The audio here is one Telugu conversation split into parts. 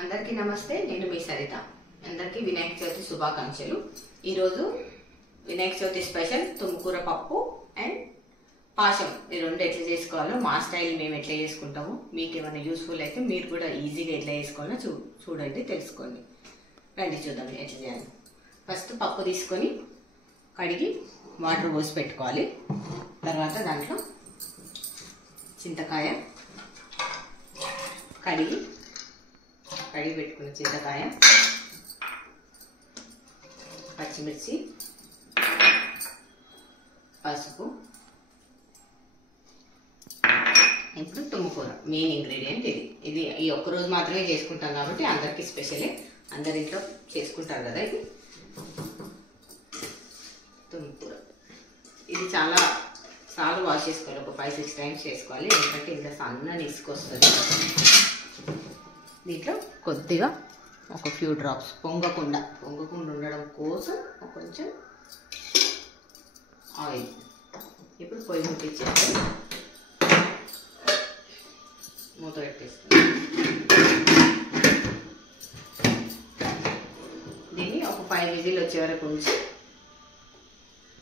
అందరికీ నమస్తే. నేను మీ సరిత. అందరికీ వినాయక చవితి శుభాకాంక్షలు. ఈరోజు వినాయక చవితి స్పెషల్ తుమ్మకూర పప్పు అండ్ పాశం. ఈ రెండు ఎట్లా చేసుకోవాలో మా స్టైల్ మేము ఎట్లా చేసుకుంటాము, మీకు ఏమైనా యూస్ఫుల్ అయితే మీరు కూడా ఈజీగా ఎట్లా చేసుకోవాలో చూడండి, తెలుసుకోండి. రండి చూద్దాం ఎట్లా చేయాలి. ఫస్ట్ పప్పు తీసుకొని కడిగి వాటర్ పోసి పెట్టుకోవాలి. తర్వాత దాంట్లో చింతకాయ కడిగి పెట్టుకున్న చింతకాయ, పచ్చిమిర్చి, పసుపు. ఇప్పుడు తుమ్మకూర మెయిన్ ఇంగ్రీడియంట్. ఇది ఈ ఒక్కరోజు మాత్రమే చేసుకుంటాం కాబట్టి అందరికీ స్పెషలే, అందరి ఇంట్లో చేసుకుంటారు కదా. ఇది తుమ్మకూర. ఇది చాలా సార్లు వాష్ చేసుకోవాలి, ఒక 5-6 టైమ్స్ చేసుకోవాలి, ఎందుకంటే ఇంత సన్న ఇసుకొస్తుంది. దీంట్లో కొద్దిగా ఒక ఫ్యూ డ్రాప్స్ పొంగకుండా ఉండడం కోసం కొంచెం ఆయిల్. ఇప్పుడు పొయ్యి ముట్టించేసి మూత పెట్టేస్తాం. దీన్ని ఒక 5 విజిల్ వచ్చే వరకు ఉంచి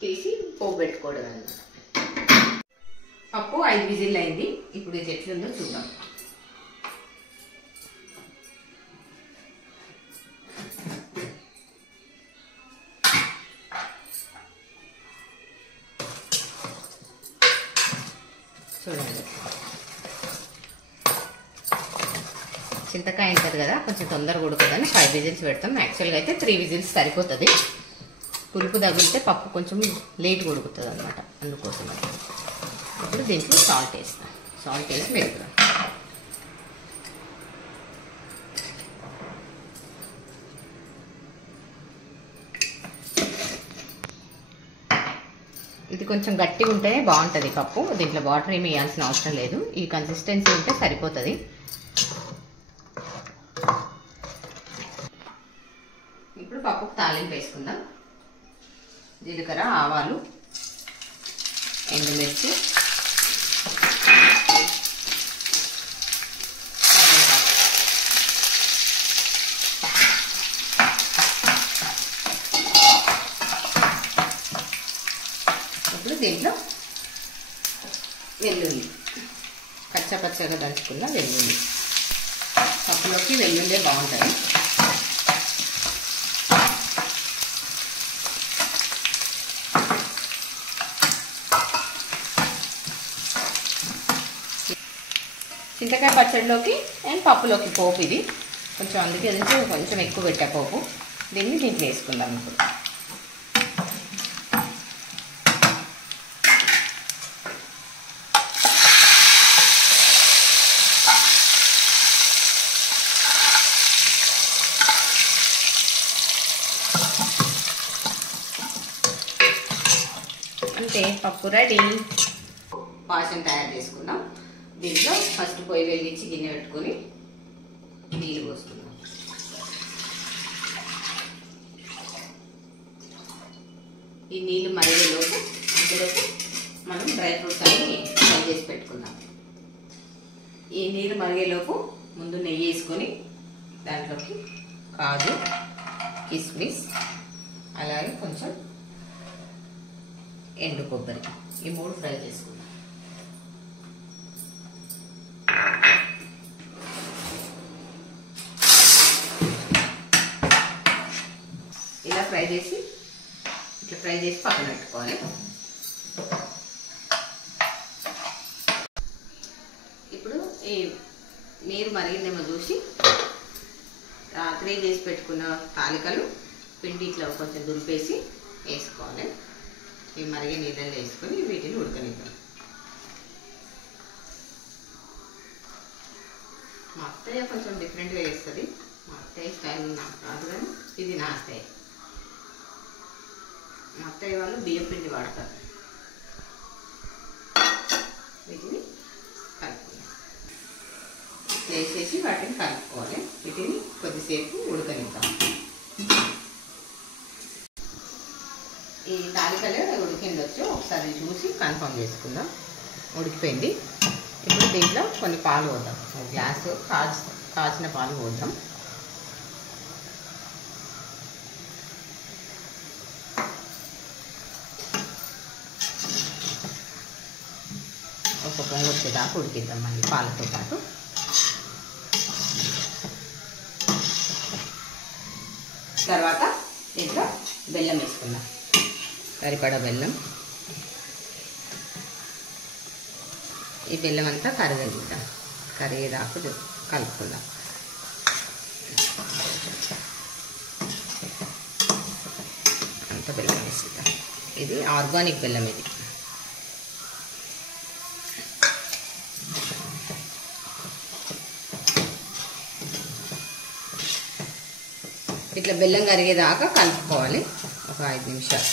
తీసి పోపు పెట్టుకోవడం అన్నమాట. పప్పు 5 విజిల్ అయింది. ఇప్పుడు ఇది ఎట్లుందో చూద్దాం. చూడండి, చింతకాయ ఉంటుంది కదా, కొంచెం తొందరగా ఉడుకుదని 5 విజిల్స్ పెడతాం. యాక్చువల్గా అయితే 3 విజిల్స్ సరిపోతుంది. పులుపు తగిలితే పప్పు కొంచెం లేట్గా ఉడుకుతుంది అనమాట, అందుకోసం. ఇప్పుడు దీంట్లో సాల్ట్ వేస్తాం. సాల్ట్ వేసి వేద్దాం. ఇది కొంచెం గట్టిగా ఉంటే బాగుంటుంది పప్పు. దీంట్లో వాటర్ ఏమి వేయాల్సిన అవసరం లేదు. ఈ కన్సిస్టెన్సీ ఉంటే సరిపోతుంది. ఇప్పుడు పప్పుకు తాలింపు వేసుకుందాం. జీలకర్ర, ఆవాలు, ఎండుమిర్చి, ఇప్పుడు దీంట్లో వెల్లుల్లి, పచ్చగా దంచుకున్న వెల్లుల్లి. పప్పులోకి వెల్లుల్లి బాగుంటుంది. చింతకాయ పచ్చడిలోకి అండ్ పప్పులోకి పోపు ఇది కొంచెం, అందుకే కొంచెం ఎక్కువ పెట్టా పోపు. దీన్ని దీంట్లో వేసుకుందాం. ఇప్పుడు అంటే పప్పు రెడీ. పాశం తయారు చేసుకుందాం. దీంట్లో ఫస్ట్ పొయ్యి వెలిగించి గిన్నె పెట్టుకొని నీళ్ళు పోసుకుందాం. ఈ నీళ్ళు మరిగేలోపు ఇందులోకి మనం డ్రై ఫ్రూట్స్ అన్ని ఫ్రై చేసి పెట్టుకుందాం. ఈ నీళ్ళు మరిగేలోపు ముందు నెయ్యి వేసుకొని దాంట్లోకి కాజు, కిస్మిస్, అలాగే కొంచెం ఎండు కొబ్బరి, ఈ 3 ఫ్రై చేసుకుందాం. ఇలా ఫ్రై చేసి పక్కన పెట్టుకోవాలి. ఇప్పుడు ఈ నీరు మరిగిందేమో చూసి రాత్రి చేసి పెట్టుకున్న తాలికలు పిండి ఇట్లా కొంచెం దులిపేసి వేసుకోవాలి. ఈ మరిగే నీళ్ళల్లో వేసుకొని వీటిని ఉడకనిద్దాం. మా అత్తయ్య కొంచెం డిఫరెంట్గా చేస్తుంది. మా అత్తయ్య స్టైల్ నాకు రాదు, కానీ ఇది నా స్టైల్. మా అత్తయ్య వాళ్ళు బియ్యం పిండి వాడతారు. వీటిని కలుపుకోవాలి. వేసేసి వాటిని కలుపుకోవాలి. వీటిని కొద్దిసేపు ఉడకనిద్దాం. ఈ తాలికలే ఉడికిండొచ్చు, ఒకసారి చూసి కన్ఫర్మ్ చేసుకుందాం. ఉడికిపోయింది. ఇప్పుడు దీంట్లో కొన్ని పాలు పోద్దాం. ఒక గ్లాసు కాచిన పాలు పోద్దాం. వచ్చేదాకా ఉడికిద్దాం మళ్ళీ పాలతో పాటు. తర్వాత దీంట్లో బెల్లం వేసుకుందాం, సరిపడా బెల్లం. ఈ బెల్లం అంతా కరగనిద్దాం, కరిగేదాకా కలుపుకుందాం. అంత బెల్లం వేసిద్దాం. ఇది ఆర్గానిక్ బెల్లం. ఇది ఇట్లా బెల్లం కరిగేదాకా కలుపుకోవాలి ఒక 5 నిమిషాలు.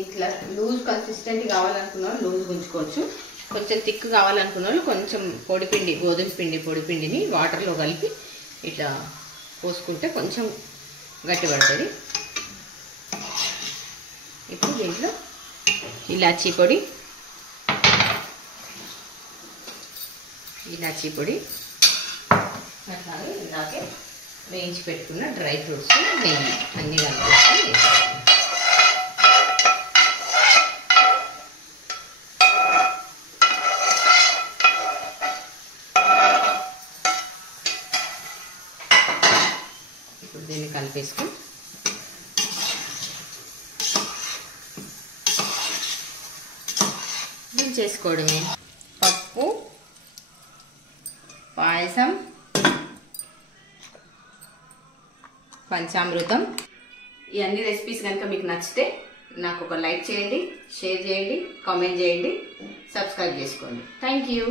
ఇట్లా లూజ్ కన్సిస్టెంట్ కావాలనుకున్న వాళ్ళు లూజ్ ఉంచుకోవచ్చు. కొంచెం థిక్ కావాలనుకున్న వాళ్ళు కొంచెం పొడిపిండి, గోధుమ పిండి పొడిపిండిని వాటర్లో కలిపి ఇట్లా పోసుకుంటే కొంచెం గట్టి పడుతుంది. ఇప్పుడు దీంట్లో ఇలాచీ పొడి, అట్లాగే ఇందాకే వేయించి పెట్టుకున్న డ్రై ఫ్రూట్స్, నెయ్యి అన్నీ కలిపేసి ఇప్పుడు దీన్ని కలిపేసుకుని చేసుకోవడమే. పప్పు పాయసం, పంచామృతం, ఈ అన్ని రెసిపీస్ కనుక మీకు నచ్చితే నాకు ఒక లైక్ చేయండి, షేర్ చేయండి, కామెంట్ చేయండి, సబ్స్క్రైబ్ చేసుకోండి. Thank you.